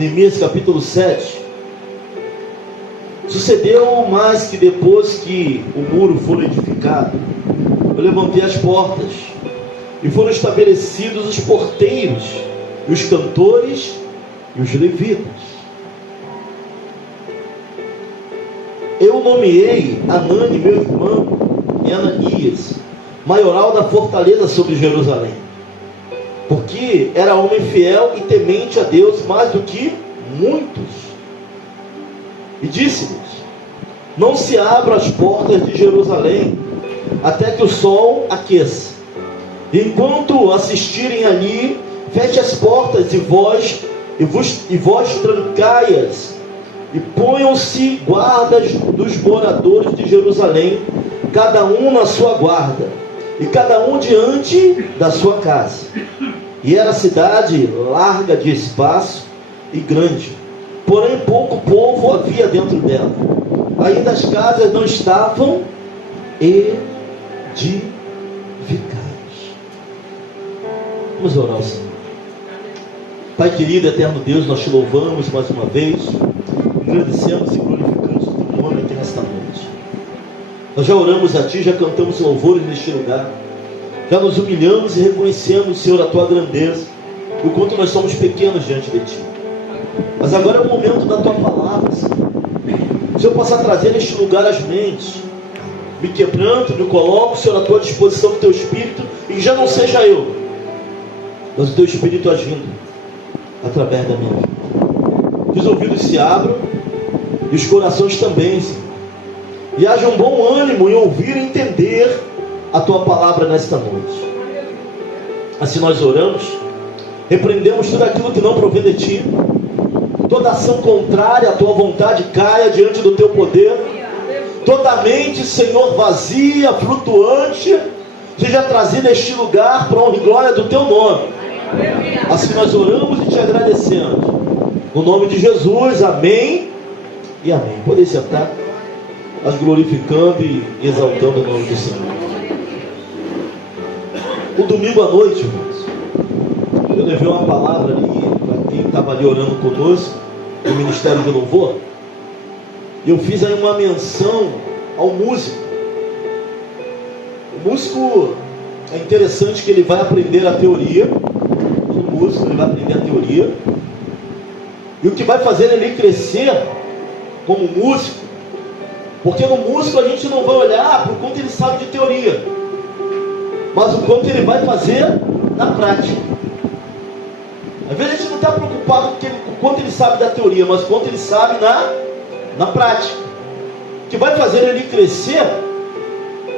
Neemias capítulo 7. Sucedeu mais que depois que o muro foi edificado, eu levantei as portas, e foram estabelecidos os porteiros, e os cantores, e os levitas. Eu nomeei Anani, meu irmão, e Ananias, maioral da fortaleza sobre Jerusalém, porque era homem fiel e temente a Deus mais do que muitos. E disse-lhes: não se abram as portas de Jerusalém até que o sol aqueça. E enquanto assistirem ali, feche as portas e vós trancai-as, e ponham-se guardas dos moradores de Jerusalém, cada um na sua guarda, e cada um diante da sua casa. E era a cidade larga de espaço e grande, porém pouco povo havia dentro dela. Ainda as casas não estavam edificadas. Vamos orar ao Senhor. Pai querido, eterno Deus, nós te louvamos mais uma vez, agradecemos e glorificamos o teu nome aqui nesta noite. Nós já oramos a ti, já cantamos louvores neste lugar, já nos humilhamos e reconhecemos, Senhor, a tua grandeza, e o quanto nós somos pequenos diante de ti. Mas agora é o momento da tua palavra, Senhor. Se eu possa trazer neste lugar as mentes, me quebrando, me coloco, Senhor, à tua disposição do teu Espírito, e que já não seja eu, mas o teu Espírito agindo através da minha vida. Que os ouvidos se abram e os corações também, Senhor, e haja um bom ânimo em ouvir e entender a tua palavra nesta noite. Assim nós oramos, repreendemos tudo aquilo que não provém de ti, toda ação contrária à tua vontade caia diante do teu poder, toda mente, Senhor, vazia, flutuante, seja trazida a este lugar para a honra e glória do teu nome. Assim nós oramos e te agradecemos, no nome de Jesus, amém e amém. Podem sentar, nós glorificando e exaltando o nome do Senhor. O domingo à noite, irmãos, eu levei uma palavra ali para quem estava ali orando conosco no Ministério de Louvor, e eu fiz aí uma menção ao músico. O músico, é interessante que ele vai aprender a teoria. O músico, ele vai aprender a teoria, e o que vai fazer ele crescer como músico, porque no músico a gente não vai olhar para o quanto ele sabe de teoria, mas o quanto ele vai fazer na prática. Às vezes a gente não está preocupado com o quanto ele sabe da teoria, mas o quanto ele sabe na prática. O que vai fazer ele crescer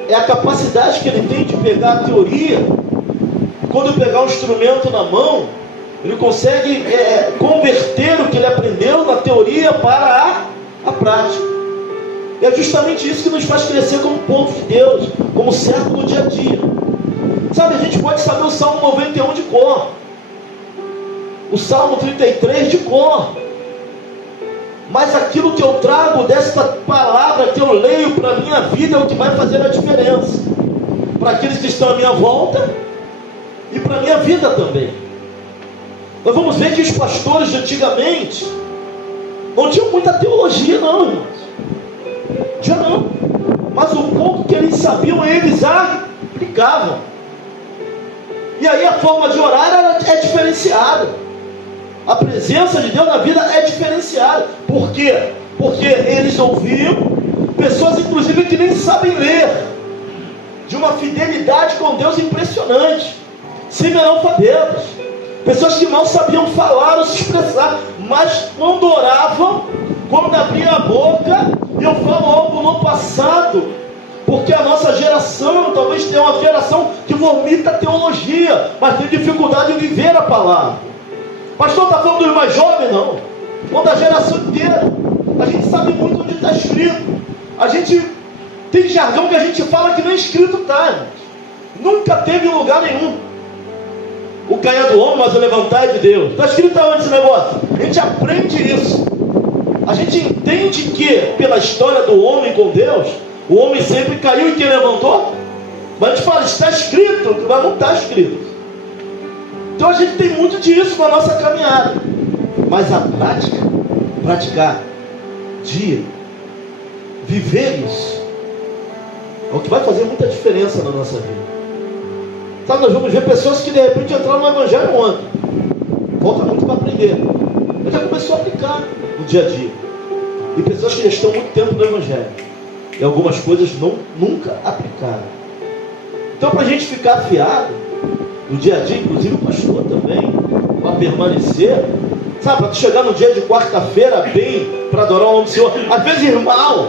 é a capacidade que ele tem de pegar a teoria. Quando pegar um instrumento na mão, ele consegue converter o que ele aprendeu na teoria para a prática. E é justamente isso que nos faz crescer como povo de Deus, como servo no dia a dia. Sabe, a gente pode saber o Salmo 91 de cor, o Salmo 33 de cor, mas aquilo que eu trago desta palavra que eu leio para a minha vida é o que vai fazer a diferença para aqueles que estão à minha volta e para a minha vida também. Nós vamos ver que os pastores de antigamente não tinham muita teologia, não, irmãos. Já não. Mas o pouco que eles sabiam, eles aplicavam. E aí a forma de orar é diferenciada. A presença de Deus na vida é diferenciada. Por quê? Porque eles ouviam pessoas, inclusive, que nem sabem ler, de uma fidelidade com Deus impressionante, semi-analfabetos, pessoas que mal sabiam falar ou se expressar, mas quando oravam, quando abriam a boca, e eu falo algo no passado, porque a nossa geração talvez tenha uma geração que vomita teologia, mas tem dificuldade em viver a palavra. Pastor, está falando dos mais jovens? Não, falando da geração inteira. A gente sabe muito onde está escrito, a gente tem jargão que a gente fala que nem escrito está, nunca teve em lugar nenhum. O cair do homem, mas o levantar é de Deus. Está escrito aonde esse negócio? A gente aprende isso. A gente entende que pela história do homem com Deus, o homem sempre caiu e quem levantou? Mas a gente fala, está escrito, mas não está escrito. Então a gente tem muito disso na nossa caminhada. Mas a prática, praticar dia, viver isso, é o que vai fazer muita diferença na nossa vida. Sabe, nós vamos ver pessoas que de repente entraram no Evangelho ontem, falta muito para aprender, mas já começou a aplicar no dia a dia. E pessoas que já estão muito tempo no Evangelho e algumas coisas nunca aplicaram. Então, para a gente ficar afiado no dia a dia, inclusive o pastor também, para permanecer, sabe, para tu chegar no dia de quarta-feira bem, para adorar o nome do Senhor, às vezes ir mal,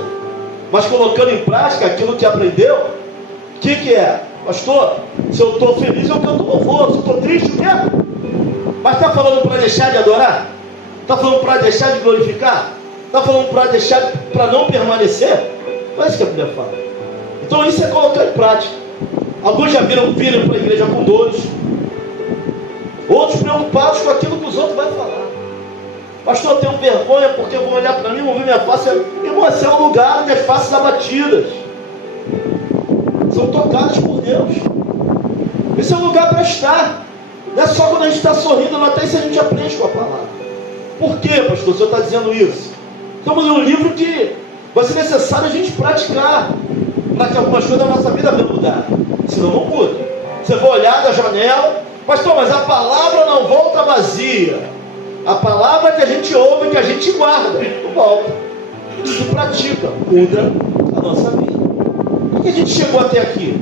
mas colocando em prática aquilo que aprendeu. O que é? Pastor, se eu estou feliz eu canto louvor, se eu estou triste o quê? Mas está falando para deixar de adorar? Está falando para deixar de glorificar? Está falando para deixar, para não permanecer? Não é isso que a Bíblia fala. Então isso é colocar em prática. Alguns já viram para a igreja com dores, outros preocupados com aquilo que os outros vão falar. Pastor, eu tenho vergonha porque vão olhar para mim, vão ver minha face. Irmão, esse é o lugar onde as faces abatidas são tocadas por Deus. Esse é o lugar para estar. Não é só quando a gente está sorrindo, não, até isso a gente aprende com a palavra. Por quê, pastor, o senhor está dizendo isso? Estamos em um livro que vai ser necessário a gente praticar, para que algumas coisas da nossa vida venham mudar. Senão não muda. Você vai olhar da janela, pastor, mas a palavra não volta vazia. A palavra que a gente ouve, que a gente guarda, não volta. Se pratica, muda a nossa vida. Por que a gente chegou até aqui?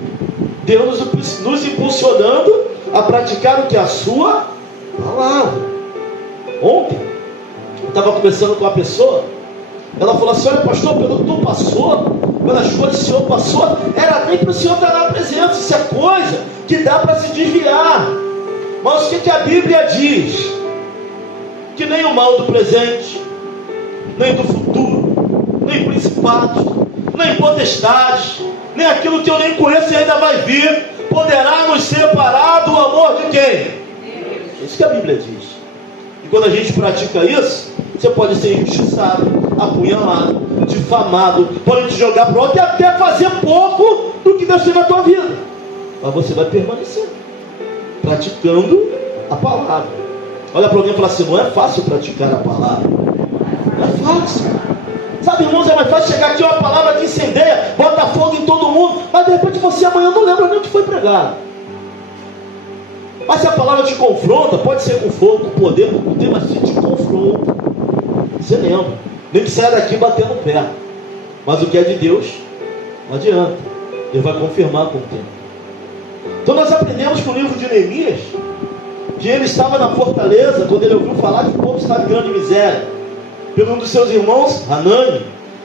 Deus nos impulsionando a praticar o que? A sua palavra. Ontem, eu estava conversando com uma pessoa, ela falou assim: olha, pastor, pelo que tu passou, pelas coisas que o senhor passou, era nem para o senhor estar na presença. Isso é coisa que dá para se desviar. Mas o que a Bíblia diz? Que nem o mal do presente, nem do futuro, nem principados, nem potestades, nem aquilo que eu nem conheço e ainda vai vir, poderá nos separar do amor de quem? É isso que a Bíblia diz. E quando a gente pratica isso, você pode ser injustiçado, apunhalado, difamado, pode te jogar para o outro e até fazer pouco do que Deus tem na tua vida. Mas você vai permanecer praticando a palavra. Olha para alguém e fala assim: não é fácil praticar a palavra. Não é fácil. Sabe, irmãos, é mais fácil chegar aqui, uma palavra que incendeia, bota fogo em todo mundo, mas de repente você amanhã não lembra nem o que foi pregado. Mas se a palavra te confronta, pode ser com fogo, com poder, com poder, mas se te confronta, você lembra. Nem que saia daqui batendo o pé. Mas o que é de Deus, não adianta. Ele vai confirmar com o tempo. Então nós aprendemos com o livro de Neemias, que ele estava na fortaleza, quando ele ouviu falar que o povo estava em grande miséria. Pelo um dos seus irmãos, Hanani,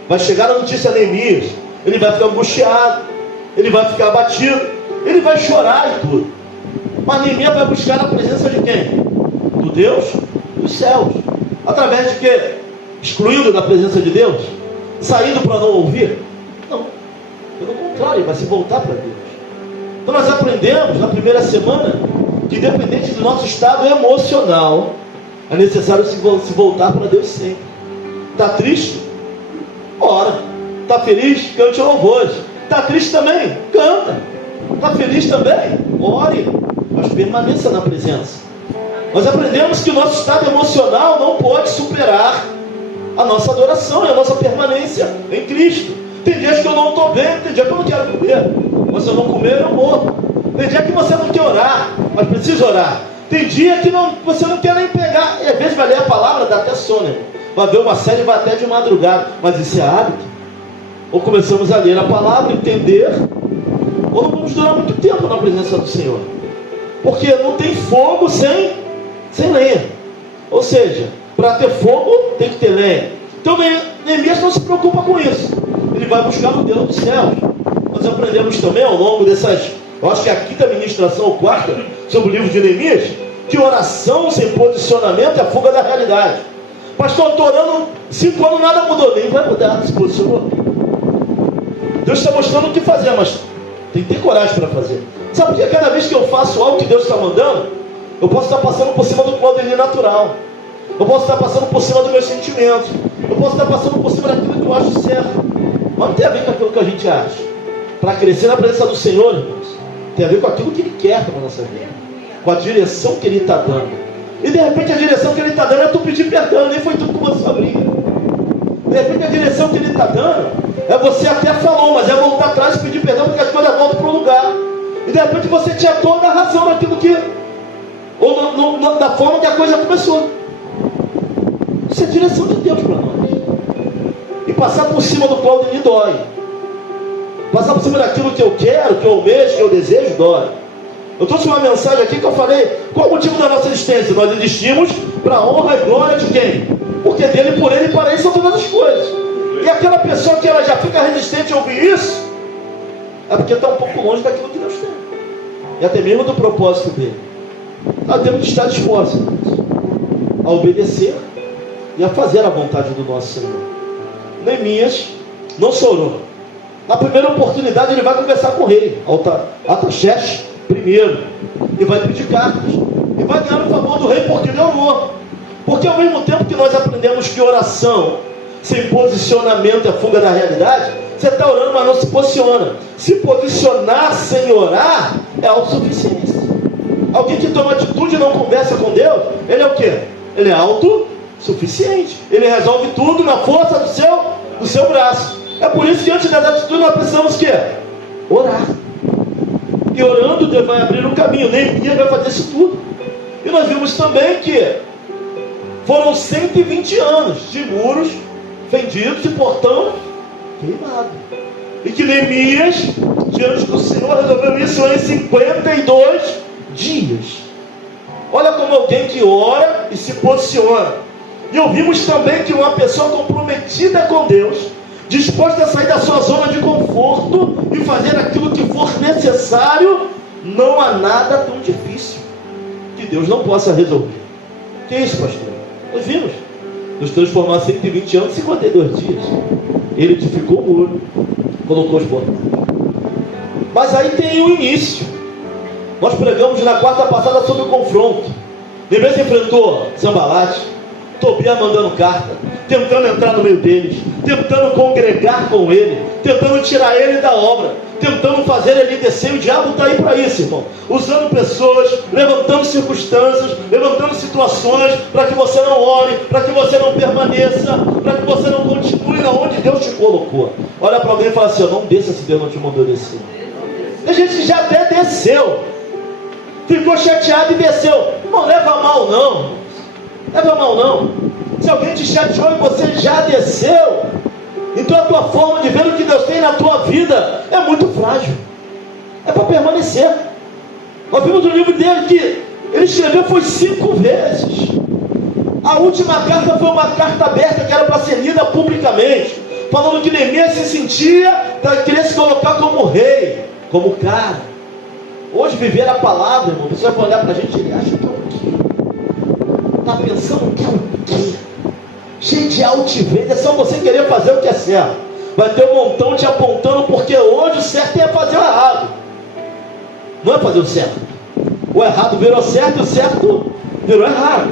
vai chegar a notícia a Neemias. Ele vai ficar angustiado, ele vai ficar abatido, ele vai chorar e tudo. Mas Neemias vai buscar a presença de quem? Do Deus dos céus. Através de quê? Excluindo da presença de Deus? Saindo para não ouvir? Não. Pelo contrário, ele vai se voltar para Deus. Então nós aprendemos na primeira semana que, independente do nosso estado emocional, é necessário se voltar para Deus sempre. Está triste? Ora. Está feliz? Cante louvores. Está triste também? Canta. Está feliz também? Ore. Mas permaneça na presença. Nós aprendemos que o nosso estado emocional não pode superar a nossa adoração e a nossa permanência em Cristo. Tem dias que eu não estou bem, tem dia que eu não quero comer. Mas se eu não comer, eu morro. Tem dia que você não quer orar, mas precisa orar. Tem dia que você não quer nem pegar, e às vezes vai ler a palavra, dá até sono. Vai ver uma série, vai até de madrugada. Mas isso é hábito. Ou começamos a ler a palavra, entender, ou não vamos durar muito tempo na presença do Senhor. Porque não tem fogo sem lenha. Ou seja, para ter fogo tem que ter lenha. Então Neemias não se preocupa com isso. Ele vai buscar o Deus dos céus. Nós aprendemos também ao longo dessas, eu acho que é a quinta ministração ou quarta, sobre o livro de Neemias, que oração sem posicionamento é a fuga da realidade. Pastor, eu estou orando 5 anos, nada mudou. Nem vai mudar, se posicionou. Deus está mostrando o que fazer, mas tem que ter coragem para fazer. Sabe por que cada vez que eu faço algo que Deus está mandando, eu posso estar passando por cima do poder natural, eu posso estar passando por cima dos meus sentimentos, eu posso estar passando por cima daquilo que eu acho certo, mas não tem a ver com aquilo que a gente acha. Para crescer na presença do Senhor, irmãos, tem a ver com aquilo que Ele quer para a nossa vida, com a direção que Ele está dando. E de repente a direção que ele está dando é tu pedir perdão, nem foi tu que começou a briga. De repente a direção que ele está dando é você até falou, mas é voltar atrás e pedir perdão porque as coisas voltam para o lugar. E de repente você tinha toda a razão naquilo que, ou da forma que a coisa começou. Isso é direção de Deus para nós. E passar por cima do Claudinei dói. Passar por cima daquilo que eu quero, que eu almejo, que eu desejo, dói. Eu trouxe uma mensagem aqui que eu falei, qual o motivo da nossa existência? Nós existimos para a honra e glória de quem? Porque dele, por ele e para ele são todas as coisas. E aquela pessoa que ela já fica resistente a ouvir isso, é porque está um pouco longe daquilo que Deus tem. E até mesmo do propósito dele. Nós temos que estar dispostos a obedecer e a fazer a vontade do nosso Senhor. Neemias não chorou. Na primeira oportunidade ele vai conversar com o rei, Artaxerxes primeiro, e vai pedir cartas, e vai ganhar o favor do rei porque ele orou. Porque ao mesmo tempo que nós aprendemos que oração sem posicionamento é fuga da realidade, você está orando, mas não se posiciona. Se posicionar sem orar é autossuficiência. Alguém que toma atitude e não conversa com Deus, ele é o quê? Ele é autossuficiente. Ele resolve tudo na força do seu braço. É por isso que antes das atitudes nós precisamos o quê? Orar. E orando Deus vai abrir um caminho. Neemias vai fazer isso tudo. E nós vimos também que foram 120 anos de muros fendidos e portão queimado. E que Neemias, diante do Senhor, resolveu isso em 52 dias. Olha como alguém que ora e se posiciona. E ouvimos também que uma pessoa comprometida com Deus, disposta a sair da sua zona de conforto e fazer aquilo que for necessário, não há nada tão difícil que Deus não possa resolver. Que é isso, pastor? Nós vimos. Nos transformar 120 anos em 52 dias. Ele edificou o muro, colocou os portões. Mas aí tem o início. Nós pregamos na quarta passada sobre o confronto. Neemias enfrentou Sanbalate, Tobias mandando carta, tentando entrar no meio deles, tentando congregar com ele, tentando tirar ele da obra, tentando fazer ele descer. O diabo está aí para isso, irmão, usando pessoas, levantando circunstâncias, levantando situações para que você não ore, para que você não permaneça, para que você não continue onde Deus te colocou. Olha para alguém e fala assim: não desça se Deus não te mandou descer. Tem gente que já até desceu, ficou chateado e desceu. Não leva mal não, leva mal não. Se alguém te chateou e você já desceu, então a tua forma de ver o que Deus tem na tua vida é muito frágil. É para permanecer. Nós vimos no livro dele que ele escreveu foi 5 vezes. A última carta foi uma carta aberta que era para ser lida publicamente, falando que Neemias se sentia, queria se colocar como rei, como cara. Hoje viver a palavra, irmão, você vai olhar para a gente e ele acha que é o quê? Está pensando que é o quê? Cheio de altivez, é só você querer fazer o que é certo. Vai ter um montão te apontando, porque hoje o certo é fazer o errado, não é fazer o certo. O errado virou certo e o certo virou errado.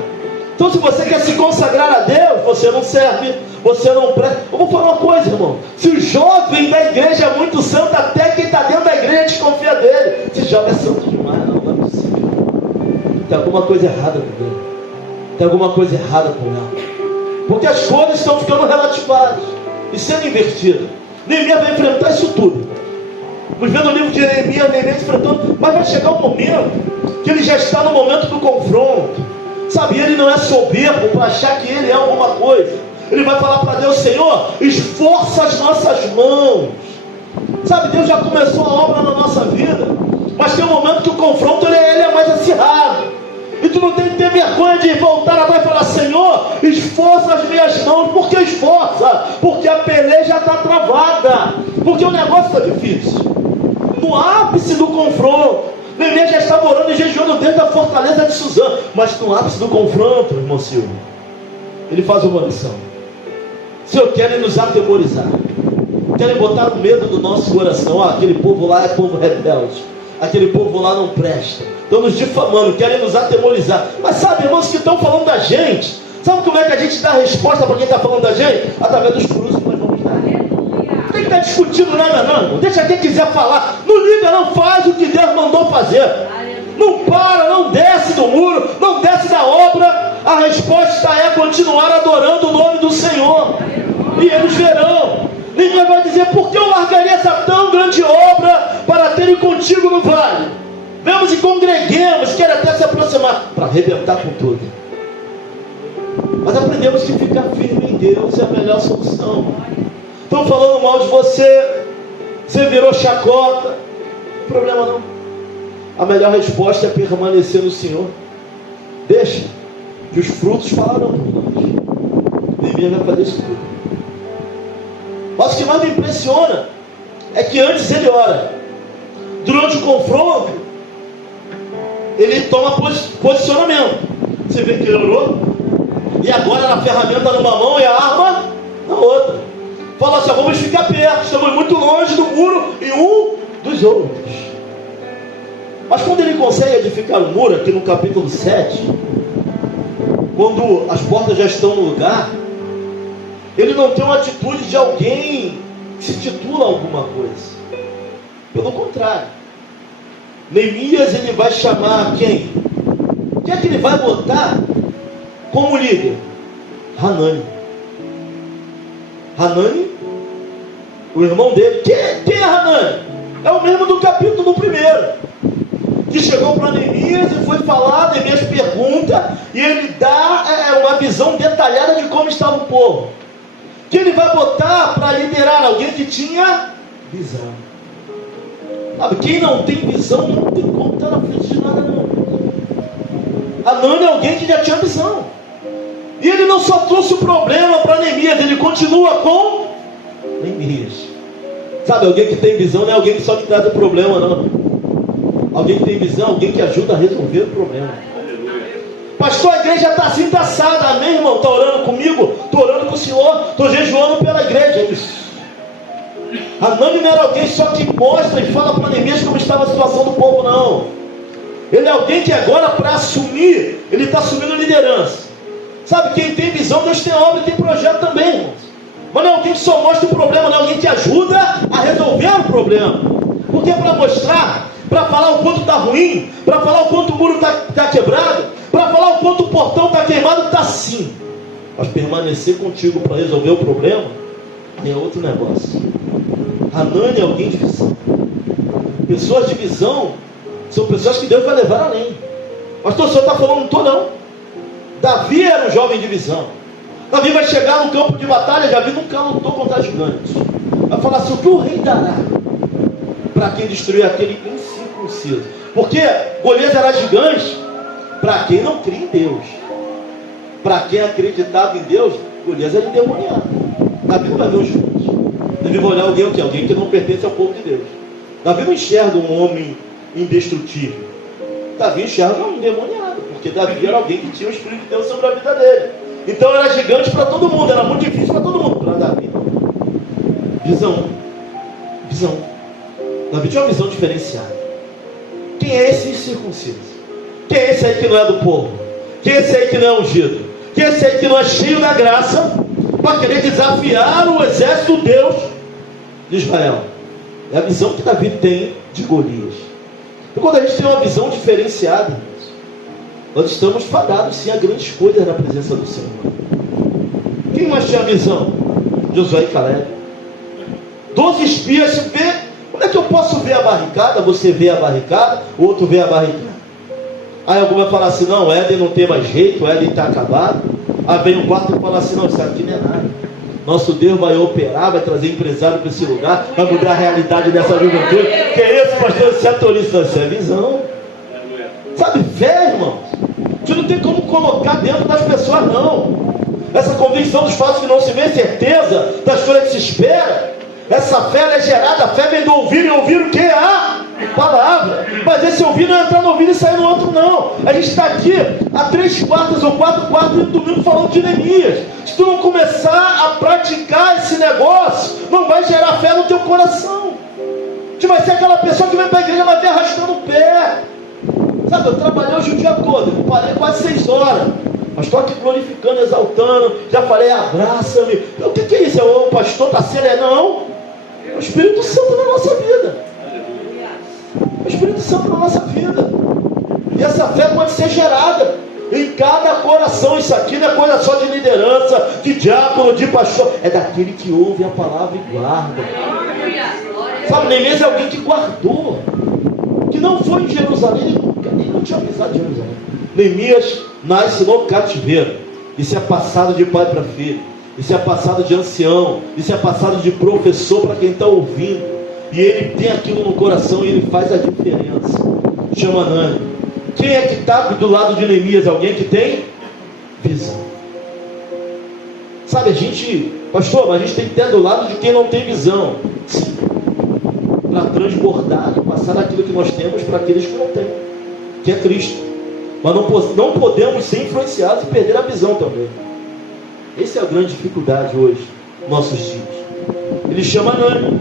Então se você quer se consagrar a Deus, você não serve, você não presta. Eu vou falar uma coisa, irmão: se o jovem da igreja é muito santo, até quem está dentro da igreja desconfia dele. Esse jovem é santo demais. Não é possível. Tem alguma coisa errada com ele, tem alguma coisa errada com ela, porque as coisas estão ficando relativadas e sendo invertidas. Neemias vai enfrentar isso tudo. Nos vendo no livro de Neemias enfrentando, mas vai chegar um momento que ele já está no momento do confronto. Sabe, ele não é soberbo para achar que ele é alguma coisa. Ele vai falar para Deus: Senhor, esforça as nossas mãos. Sabe, Deus já começou a obra na nossa vida, mas tem um momento que o confronto ele é mais acirrado. E tu não tem que ter vergonha de voltar atrás e falar: Senhor, esforça as minhas mãos. Por que esforça? Porque a peleja está travada, porque o negócio está difícil. No ápice do confronto, Neemias já estava orando e jejuando dentro da fortaleza de Suzã. Mas no ápice do confronto, irmão Silvio, ele faz uma lição. Senhor, querem nos atemorizar, querem botar o medo do nosso coração. Aquele povo lá é povo rebelde, aquele povo lá não presta, estão nos difamando, querem nos atemorizar. Mas sabe, irmãos, que estão falando da gente, sabe como é que a gente dá a resposta para quem está falando da gente? Através dos frutos que nós vamos dar. Não tem que estar discutindo nada não, irmão. Deixa quem quiser falar, não liga não, faz o que Deus mandou fazer. Não para, não desce desce do muro, não desce da obra. A resposta é continuar adorando o nome do Senhor. E eles verão. Ninguém vai dizer: por que eu largaria essa tão grande obra para ter contigo no vale? Vemos e congreguemos, quer até se aproximar, para arrebentar com tudo. Mas aprendemos que ficar firme em Deus é a melhor solução. Estão falando mal de você, você virou chacota, não tem problema não. A melhor resposta é permanecer no Senhor. Deixa que os frutos falarão por nós. Neemias vai fazer isso tudo. Mas o que mais me impressiona é que antes ele ora. Durante o confronto, ele toma posicionamento. Você vê que ele orou, e agora a ferramenta numa mão e a arma na outra. Fala assim: vamos ficar perto, estamos muito longe do muro e um dos outros. Mas quando ele consegue edificar o muro, aqui no capítulo 7, quando as portas já estão no lugar, ele não tem uma atitude de alguém que se titula alguma coisa. Pelo contrário, Neemias, ele vai chamar quem? Quem é que ele vai botar como líder? Hanani. Hanani, o irmão dele. Quem é Hanani? É o mesmo do capítulo 1, que chegou para Neemias e foi falar. Neemias pergunta, e ele dá uma visão detalhada de como estava o povo. Que ele vai botar para liderar alguém que tinha visão. Sabe, quem não tem visão não tem como estar na frente de nada não. Hanani é alguém que já tinha visão. E ele não só trouxe o problema para Neemias, ele continua com Neemias. Sabe, alguém que tem visão não é alguém que só te traz o problema não. Alguém que tem visão, alguém que ajuda a resolver o problema. Pastor, a igreja está assim, está assada. Amém, irmão? Está orando comigo? Estou orando com o Senhor. Estou jejuando pela igreja. Hanani não era alguém só que mostra e fala para Neemias como estava a situação do povo, não. Ele é alguém que agora, para assumir, ele está assumindo liderança. Sabe, quem tem visão, Deus tem obra e tem projeto também, irmãos. Mas não é alguém que só mostra o problema, não é alguém que ajuda a resolver o problema. Porque é para mostrar, para falar o quanto está ruim, para falar o quanto o muro está quebrado, para falar o quanto o portão está queimado, está sim. Mas permanecer contigo para resolver o problema é outro negócio. Hanani é alguém de visão. Pessoas de visão são pessoas que Deus vai levar além. Pastor, o senhor está falando, não estou não. Davi era um jovem de visão. Davi vai chegar no campo de batalha. Davi nunca lutou contra gigantes. Vai falar assim: o que o rei dará para quem destruir aquele incircunciso? Porque Golias era gigante para quem não cria em Deus. Para quem acreditava em Deus, Golias era endemoniado. Davi não vai ver um gigante. Davi vai olhar alguém o quê? Alguém que não pertence ao povo de Deus. Davi não enxerga um homem indestrutível. Davi enxerga um endemoniado. Porque Davi era alguém que tinha o Espírito de Deus sobre a vida dele. Então era gigante para todo mundo. Era muito difícil para todo mundo. Para Davi não. Visão. Visão. Davi tinha uma visão diferenciada. Quem é esse incircunciso? Quem é esse aí que não é do povo? Quem é esse aí que não é ungido? Quem é esse aí que não é cheio da graça para querer desafiar o exército de Deus de Israel? É a visão que Davi tem de Golias. E quando a gente tem uma visão diferenciada, nós estamos fadados sim a grandes coisas na presença do Senhor. Quem mais tinha a visão? Josué e Caleb. 12 espias. Você vê, como é que eu posso ver a barricada? Você vê a barricada, o outro vê a barricada. Aí algum vai falar assim: não, o Éden não tem mais jeito, o Éden está acabado. Aí vem um quarto e fala assim: não, isso aqui não é nada. Nosso Deus vai operar, vai trazer empresário para esse lugar, vai mudar a realidade dessa juventude. Que é isso, pastor? Isso é tolice, isso é visão. Sabe, fé, irmãos? Você não tem como colocar dentro das pessoas, não. Essa convicção dos fatos que não se vê, certeza das coisas que se espera. Essa fé é gerada, a fé vem do ouvir, e ouvir o que? A palavra. Mas esse ouvir não é entrar no ouvido e sair no outro, não. A gente está aqui há 3 quartas ou 4 quartas do domingo falando de Neemias. Se tu não começar a praticar esse negócio, não vai gerar fé no teu coração. Tu vai ser aquela pessoa que vem para a igreja, vai vir arrastando o pé. Sabe, eu trabalhei hoje o dia todo, eu parei quase 6 horas. Mas estou aqui glorificando, exaltando. Já falei, abraça-me. O que é isso? O pastor está sendo? Não. É o Espírito Santo na nossa vida. O Espírito Santo na nossa vida. E essa fé pode ser gerada em cada coração. Isso aqui não é coisa só de liderança, de diácono, de pastor. É daquele que ouve a palavra e guarda. Sabe, Neemias é alguém que guardou, que não foi em Jerusalém, ele não tinha pisado em Jerusalém. Neemias nasce no cativeiro. Isso é passado de pai para filho. Isso é passado de ancião. Isso é passado de professor para quem está ouvindo. E ele tem aquilo no coração e ele faz a diferença. Chama Hanani. Quem é que está do lado de Neemias? Alguém que tem visão. Sabe, a gente, pastor, mas a gente tem que ter do lado de quem não tem visão. Sim. Para transbordar e passar aquilo que nós temos para aqueles que não têm, que é Cristo. Mas não podemos ser influenciados e perder a visão também. Essa é a grande dificuldade hoje, nossos dias. Ele chama Hanani.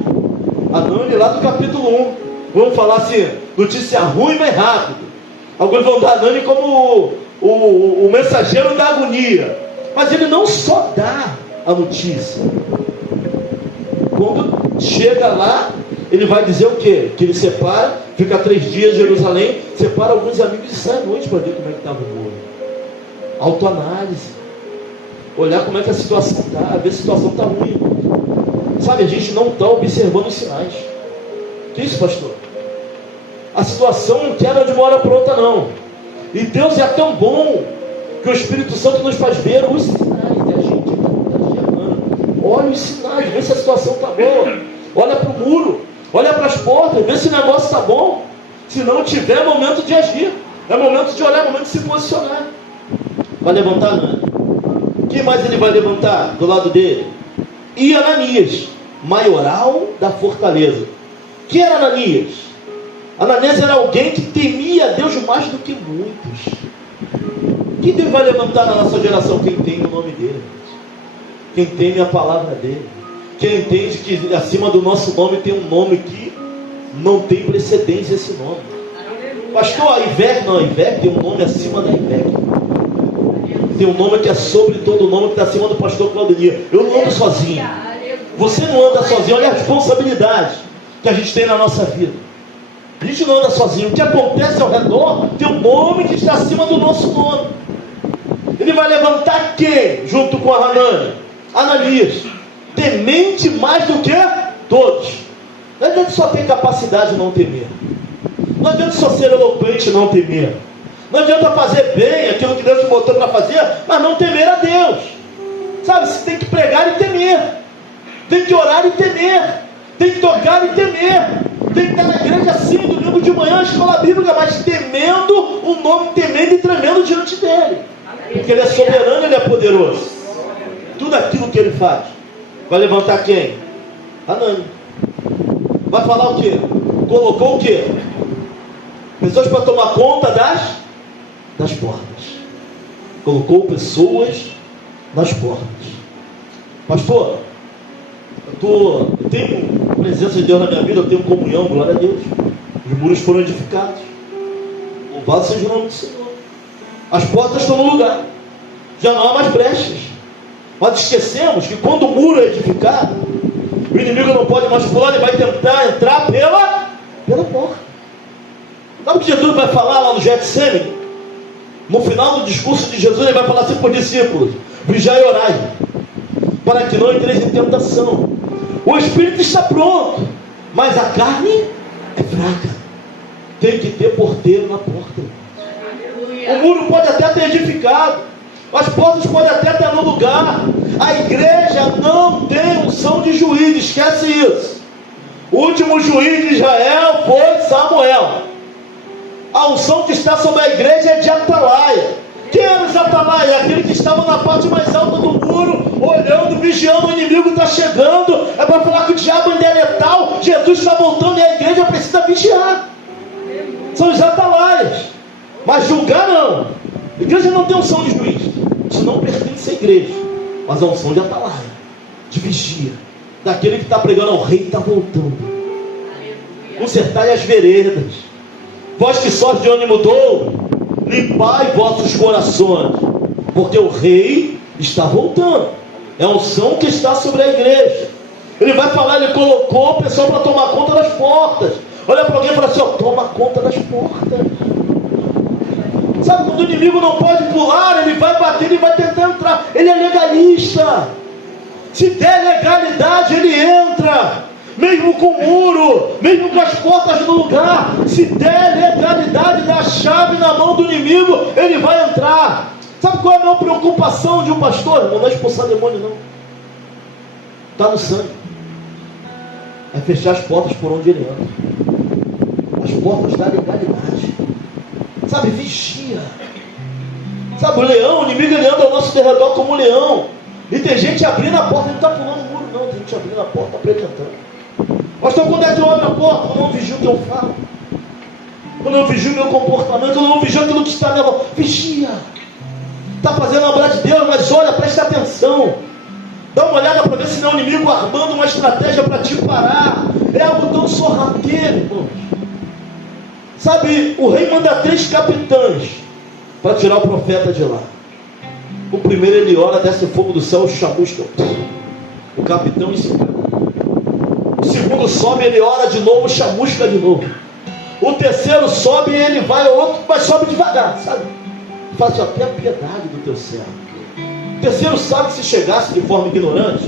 Hanani lá do capítulo 1. Vamos falar assim, notícia ruim, mas rápido. Alguns vão dar Hanani como o mensageiro da agonia. Mas ele não só dá a notícia. Quando chega lá, ele vai dizer o quê? Que ele separa, fica 3 dias em Jerusalém, separa alguns amigos e sai à noite para ver como é que estava o muro. Autoanálise. Olhar como é que a situação está, ver se a situação está ruim. Sabe, a gente não está observando os sinais. Que isso, pastor? A situação não quebra de uma hora para outra, não. E Deus é tão bom que o Espírito Santo nos faz ver os sinais. E a gente está observando. Olha os sinais, vê se a situação está boa. Olha para o muro, olha para as portas, vê se o negócio está bom. Se não tiver, é momento de agir. É momento de olhar, é momento de se posicionar. Vai levantar Hanani. Quem mais ele vai levantar do lado dele? E Ananias, maioral da fortaleza. Quem era Ananias? Ananias era alguém que temia a Deus mais do que muitos. Quem Deus vai levantar na nossa geração? Quem tem o nome dele. Quem teme a palavra dele. Quem entende que acima do nosso nome tem um nome que não tem precedência esse nome. Pastor, a IVEC não, a IVEC tem um nome acima da IVEC. Tem um nome que é sobre todo nome, que está acima do pastor Claudemir. Eu não ando sozinho. Você não anda sozinho. Olha a responsabilidade que a gente tem na nossa vida. A gente não anda sozinho. O que acontece ao redor tem um nome que está acima do nosso nome. Ele vai levantar quem? Junto com a Hanani? Ananias. Temente mais do que todos. Não adianta só ter capacidade e não temer. Não adianta só ser eloquente e não temer. Não adianta fazer bem aquilo que Deus te botou para fazer, mas não temer a Deus. Sabe, você tem que pregar e temer. Tem que orar e temer. Tem que tocar e temer. Tem que estar na igreja assim, domingo de manhã, escola bíblica, mas temendo o nome, temendo e tremendo diante dele. Porque ele é soberano, ele é poderoso. Tudo aquilo que ele faz. Vai levantar quem? Hanani. Vai falar o quê? Colocou o quê? Pessoas para tomar conta das portas. Colocou pessoas nas portas. Pastor, eu tenho presença de Deus na minha vida, eu tenho comunhão, glória a Deus. Os muros foram edificados. Louvado seja o nome do Senhor. As portas estão no lugar. Já não há mais brechas. Nós esquecemos que quando o muro é edificado, o inimigo não pode mais pular, ele vai tentar entrar pela porta. Sabe o que Jesus vai falar lá no Getsemane? No final do discurso de Jesus, ele vai falar assim para os discípulos: vigiai e orai, para que não entreis em tentação. O espírito está pronto, mas a carne é fraca. Tem que ter porteiro na porta. O muro pode até ter edificado, as portas podem até estar no lugar. A igreja não tem unção de juiz, esquece isso. O último juiz de Israel foi Samuel. A unção que está sobre a igreja é de atalaia. Quem era os atalaia? Aquele que estava na parte mais alta do muro, olhando, vigiando, o inimigo está chegando. É para falar que o diabo ainda é letal, Jesus está voltando e a igreja precisa vigiar. São os atalaias. Mas julgar não. A igreja não tem unção de juiz. Isso não pertence à igreja. Mas a unção de atalaia, de vigia, daquele que está pregando ao rei está voltando. Consertai as veredas. Vós que sois de ânimo mudou, limpai vossos corações, porque o rei está voltando. É a unção que está sobre a igreja. Ele vai falar, ele colocou o pessoal para tomar conta das portas. Olha para alguém e fala assim: ó, toma conta das portas. Sabe, quando o inimigo não pode pular, ele vai bater, ele vai tentar entrar. Ele é legalista. Se der legalidade, ele entra. Mesmo com o muro, mesmo com as portas no lugar. Se der legalidade, da chave na mão do inimigo, ele vai entrar. Sabe qual é a maior preocupação de um pastor? Não é expulsar demônio, não. Está no sangue. É fechar as portas por onde ele entra. As portas da legalidade. Sabe, vigia. Sabe, o leão, o inimigo, ele anda ao nosso derredor como um leão. E tem gente abrindo a porta, ele não está pulando o muro, não. Tem gente abrindo a porta, apresentando. Pastor, quando é que eu abro a porta? Quando eu não vigio o que eu falo. Quando eu vigio o meu comportamento. Quando eu não vigio aquilo que está na minha mão. Vigia. Está fazendo a obra de Deus, mas olha, presta atenção. Dá uma olhada para ver se não é o inimigo armando uma estratégia para te parar. É algo tão sorrateiro, irmãos. Sabe, o rei manda 3 capitães para tirar o profeta de lá. O primeiro ele ora, desce fogo do céu, chamusca. O capitão em cima. O segundo sobe, ele ora de novo, chamusca de novo. O terceiro sobe e ele vai, o outro, mas sobe devagar, sabe? Fala assim, ó, tenha piedade do teu servo. O terceiro sabe que se chegasse de forma ignorante,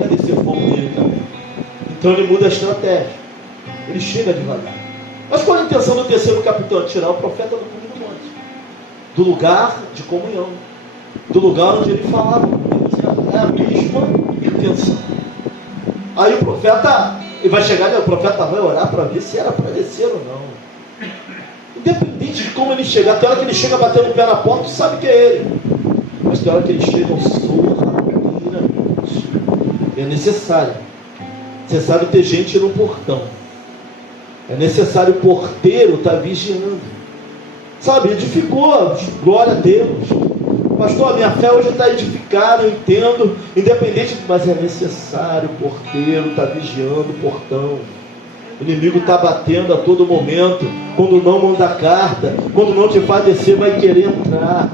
ia descer fogo nele também. Então ele muda a estratégia. Ele chega devagar. Mas qual a intenção do terceiro capitão? Tirar o profeta do cume do monte. Do lugar de comunhão. Do lugar onde ele falava. É a mesma intenção. Aí o profeta, ele vai chegar, o profeta vai orar para ver se era para descer ou não. Independente de como ele chegar, até a hora que ele chega batendo o pé na porta, tu sabe que é ele. Mas até a hora que ele chega, sorrateiramente. É necessário ter gente no portão. É necessário o porteiro estar vigiando. Sabe, edificou, glória a Deus. Pastor, a minha fé hoje está edificada, eu entendo, independente, mas é necessário o porteiro estar vigiando o portão. O inimigo está batendo a todo momento. Quando não manda carta, quando não te faz descer, vai querer entrar.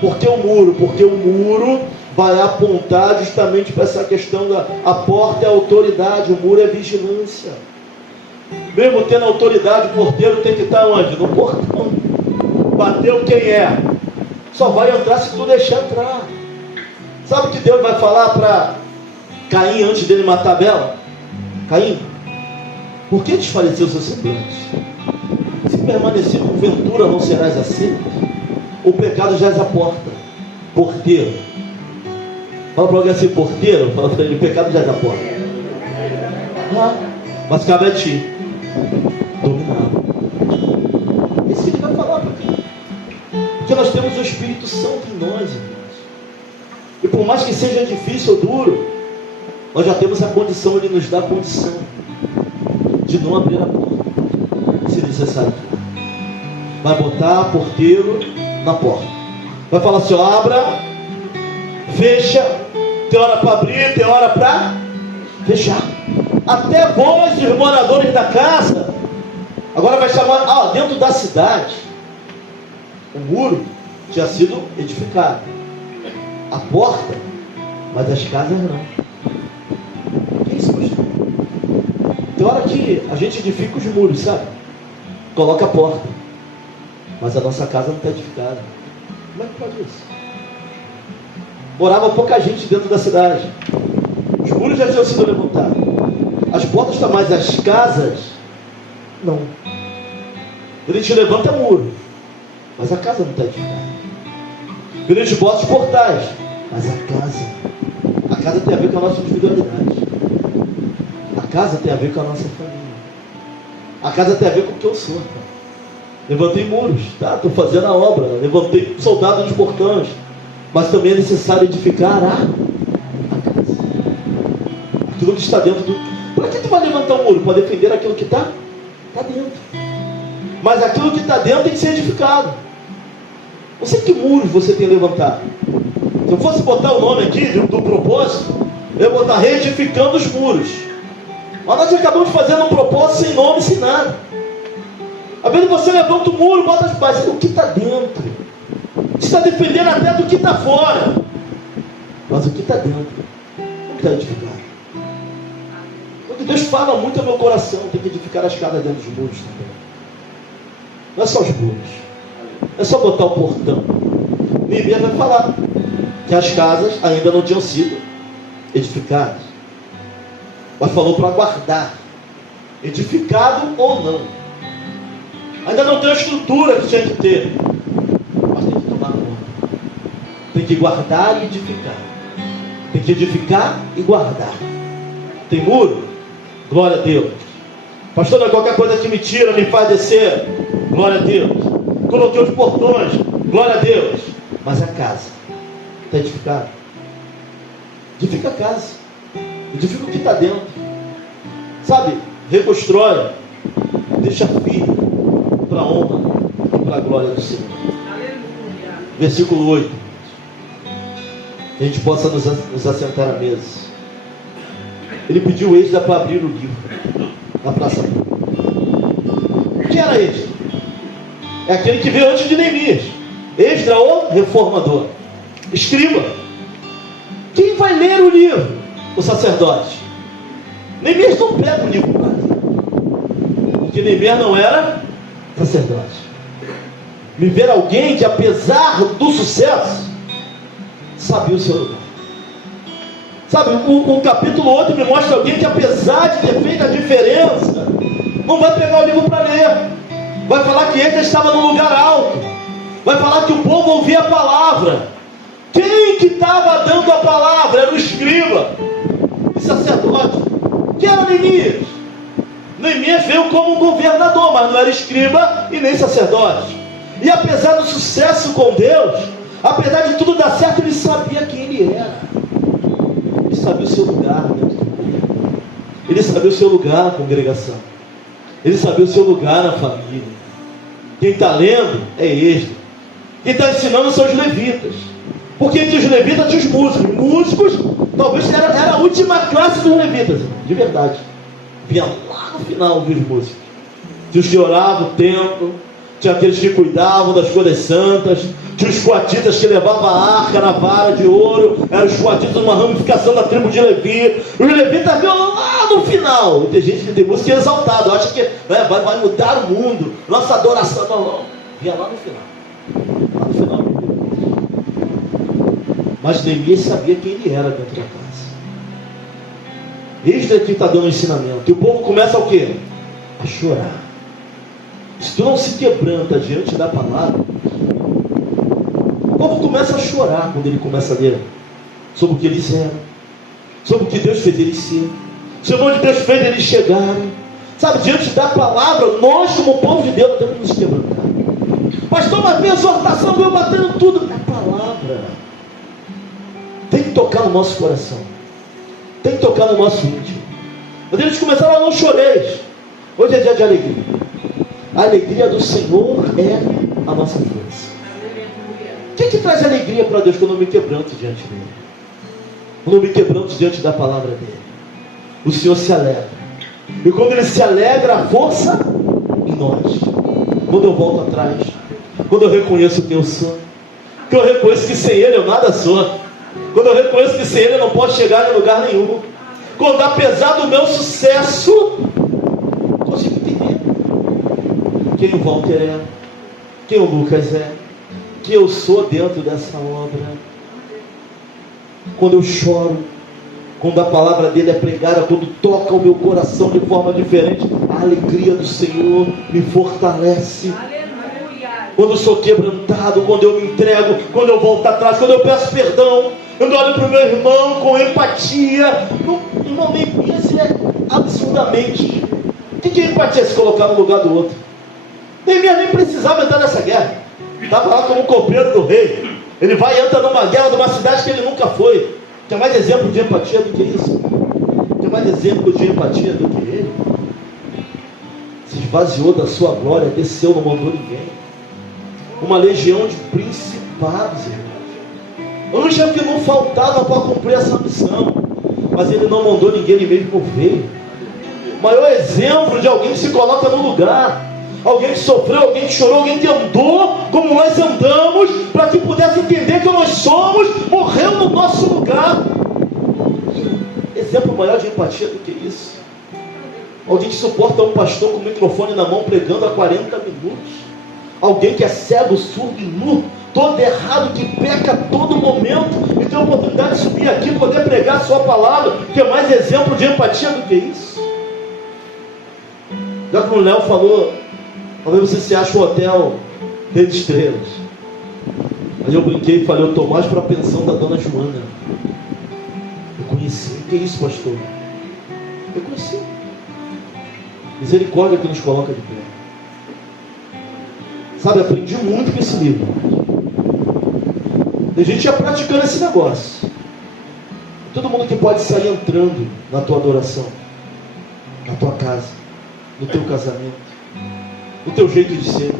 Por que o muro? Porque o muro vai apontar justamente para essa questão da a porta é a autoridade, o muro é vigilância. Mesmo tendo autoridade, o porteiro tem que estar onde? No portão. Bateu quem é? Só vai entrar se tu deixar entrar. Sabe o que Deus vai falar para Caim antes dele matar Abel? Caim, por que desfaleceu o seu semblante? Se permanecer porventura não serás assim? O pecado já é a porta. Porteiro. Fala para alguém assim, porteiro. Fala para ele, o pecado já é a porta. Mas cabe a ti dominar. Isso que ele vai falar para ti. Porque nós temos o Espírito Santo em nós, irmãos. E por mais que seja difícil ou duro, nós já temos a condição, ele nos dá a condição de não abrir a porta, se necessário. Vai botar porteiro na porta. Vai falar assim, ó, abra, fecha, tem hora para abrir, tem hora para fechar. Até vós, os moradores da casa, agora vai chamar, dentro da cidade, o muro tinha sido edificado. A porta, mas as casas não. Que é isso, pastor? Tem hora que a gente edifica os muros, sabe? Coloca a porta, mas a nossa casa não está edificada. Como é que pode isso? Morava pouca gente dentro da cidade. Os muros já tinham sido levantados. As portas estão, mas as casas não. Quando a gente levanta muro, mas a casa não está edificada. Quando a gente bota os portais, mas a casa tem a ver com a nossa individualidade. A casa tem a ver com a nossa família. A casa tem a ver com o que eu sou. Tá? Levantei muros, tá? Estou fazendo a obra. Levantei soldados nos portões. Mas também é necessário edificar a casa. Aquilo que está dentro do... Para que tu vai levantar um muro? Para defender aquilo que está dentro. Mas aquilo que está dentro tem que ser edificado. Não sei que muros você tem levantado. Se eu fosse botar o nome aqui do propósito, eu ia botar reedificando os muros. Mas nós acabamos de fazer um propósito sem nome, sem nada. Às vezes você levanta o muro, bota as bases. O que está dentro? Você está defendendo até do que está fora. Mas o que está dentro? O que está edificado? Quando Deus fala muito ao meu coração, tem que edificar as casas dentro dos muros também. Não é só os muros. É só botar o portão. Neemias vai falar que as casas ainda não tinham sido edificadas. Mas falou para guardar, edificado ou não. Ainda não tem a estrutura que tinha que ter, mas tem que tomar conta. Tem que guardar e edificar. Tem que edificar e guardar. Tem muro? Glória a Deus. Pastor, não é qualquer coisa que me tira, me faz descer. Glória a Deus. Coloquei os portões. Glória a Deus. Mas a casa está edificada. Edifica a casa. Edifica o que está dentro. Sabe? Reconstrói. Deixa firme para a honra e para a glória do Senhor. Aleluia. Versículo 8. Que a gente possa nos assentar à mesa. Ele pediu Esdras para abrir o livro na praça pública. Quem era Esdras? É aquele que veio antes de Neemias. Esdras, o reformador, escriba. Quem vai ler o livro? O sacerdote. Neemias não pega o livro para ler, porque Neemias não era sacerdote. Me ver alguém que, apesar do sucesso, sabia o seu lugar. Sabe, o capítulo 8 me mostra alguém que, apesar de ter feito a diferença, não vai pegar o livro para ler. Vai falar que ele estava no lugar alto. Vai falar que o povo ouvia a palavra. Quem que estava dando a palavra? Era o escriba e sacerdote. Que era Neemias. Neemias veio como um governador, mas não era escriba e nem sacerdote. E apesar do sucesso com Deus, apesar de tudo dar certo, ele sabia quem ele era. Ele sabia o seu lugar dentro do povo. Ele sabia o seu lugar na congregação. Ele sabia o seu lugar na família. Quem está lendo é Esdras. Quem está ensinando são os levitas. Porque entre os levitas tinha os músicos. Músicos, talvez era a última classe dos levitas. De verdade. Vinha lá no final dos músicos. Tinha os que oravam o templo. Tinha aqueles que cuidavam das coisas santas. Tinha os coatitas que levavam a arca na vara de ouro. Eram os coatitas, uma ramificação da tribo de Levi. Os levitas vinham lá no final. E tem gente que tem música exaltada, acha que vai mudar o mundo. Nossa adoração, não. Vinha lá no final. Lá no final. Mas Neemias sabia quem ele era dentro da casa. Esdras que está dando o ensinamento. E o povo começa o quê? A chorar. Se tu não se quebranta diante da palavra, o povo começa a chorar quando ele começa a ler sobre o que eles eram, sobre o que Deus fez eles ser, sobre onde Deus fez eles chegarem. Sabe, diante da palavra, nós como povo de Deus temos que nos quebrantar. Pastor, mas minha exortação veio batendo tudo. É a palavra. Tem que tocar no nosso coração. Tem que tocar no nosso íntimo. Quando eles começaram a não choreis. Hoje é dia de alegria. A alegria do Senhor é a nossa força. O que traz alegria para Deus quando eu me quebranto diante dele? Quando eu me quebranto diante da palavra dele, o Senhor se alegra. E quando ele se alegra, a força em nós. Quando eu volto atrás, quando eu reconheço quem eu sou, que eu reconheço que sem ele eu nada sou, quando eu reconheço que sem ele eu não posso chegar em lugar nenhum, quando apesar do meu sucesso, consigo entender quem o Walter é, quem o Lucas é, que eu sou dentro dessa obra. Quando eu choro, quando a palavra dele é pregada, quando toca o meu coração de forma diferente, a alegria do Senhor me fortalece. Quando eu sou quebrantado, quando eu me entrego, quando eu volto atrás, quando eu peço perdão, eu olho para o meu irmão com empatia. Irmão, Neemias é absurdamente. O que é empatia? Se colocar no lugar do outro. Neemias nem precisava entrar nessa guerra. Estava lá como copeiro do rei. Ele vai e entra numa guerra de uma cidade que ele nunca foi. Tem mais exemplo de empatia do que isso? Tem mais exemplo de empatia do que ele? Se esvaziou da sua glória, desceu, não mandou ninguém. Uma legião de principados, irmãos. Eu não achava que não faltava para cumprir essa missão, mas ele não mandou ninguém, ele mesmo veio. O maior exemplo de alguém que se coloca no lugar. Alguém que sofreu, alguém que chorou, alguém que andou como nós andamos, para que pudesse entender que nós somos, morreu no nosso lugar. Exemplo maior de empatia do que isso. Alguém que suporta um pastor com o microfone na mão pregando há 40 minutos. Alguém que é cego, surdo e nu, todo errado, que peca a todo momento, e tem a oportunidade de subir aqui, poder pregar a sua palavra, que é mais exemplo de empatia do que isso. Já que o Léo falou, talvez você se ache um hotel de estrelas. Aí eu brinquei e falei, eu estou mais para a pensão da dona Joana. Eu conheci. O que é isso, pastor? Eu conheci. Misericórdia que nos coloca de pé. Sabe, aprendi muito com esse livro. Tem gente já praticando esse negócio. Todo mundo que pode sair entrando na tua adoração, na tua casa, no teu casamento, no teu jeito de ser.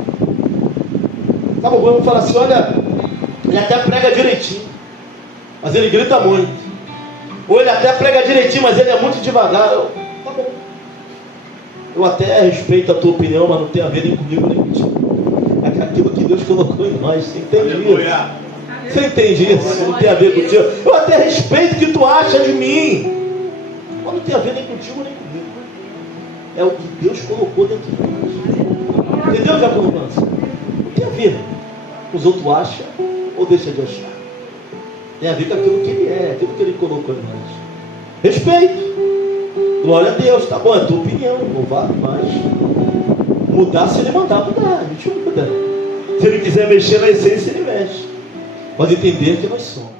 Sabe, o povo fala assim, olha, ele até prega direitinho, mas ele grita muito. Ou ele até prega direitinho, mas ele é muito devagar. Tá bom. Eu até respeito a tua opinião, mas não tem a ver nem comigo nem contigo. É aquilo que Deus colocou em nós. Você entende isso? Você entende isso? Não tem a ver contigo. Eu até respeito o que tu acha de mim, mas não tem a ver nem contigo nem comigo. É o que Deus colocou dentro de nós. Entendeu, Jacob Manso? Não tem a ver com os outros acham ou deixa de achar. Tem a ver com aquilo que ele é, aquilo que ele colocou em nós. Respeito. Glória a Deus, tá bom, é a tua opinião, louvado, mas mudar, se ele mandar, mudar, a gente muda. Se ele quiser mexer na essência, ele mexe. Pode entender que nós somos.